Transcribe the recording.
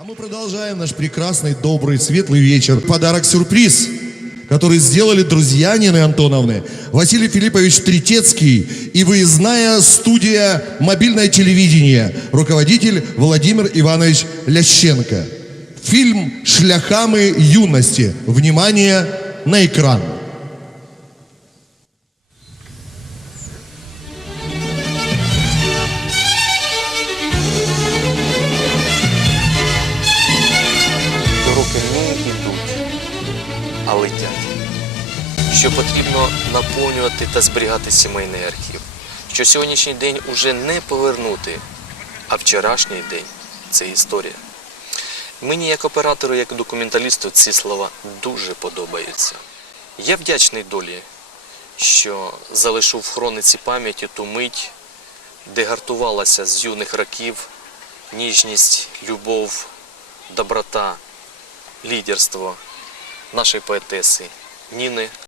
А мы продолжаем наш прекрасный, добрый, светлый вечер. Подарок-сюрприз, который сделали друзья Нины Антоновны, Василий Филиппович Третецкий и выездная студия «Мобильное телевидение», руководитель Владимир Иванович Лященко. Фильм «Шляхами юности». Внимание на экран. А летять. Що потрібно наповнювати та зберігати сімейний архів. Що сьогоднішній день уже не повернути, а вчорашній день це історія. Мені як оператору, як документалісту ці слова дуже подобаються. Я вдячний долі, що залишив в хрониці пам'яті ту мить, де гартувалася з юних років ніжність, любов, доброта, лідерство нашої поетеси Ніни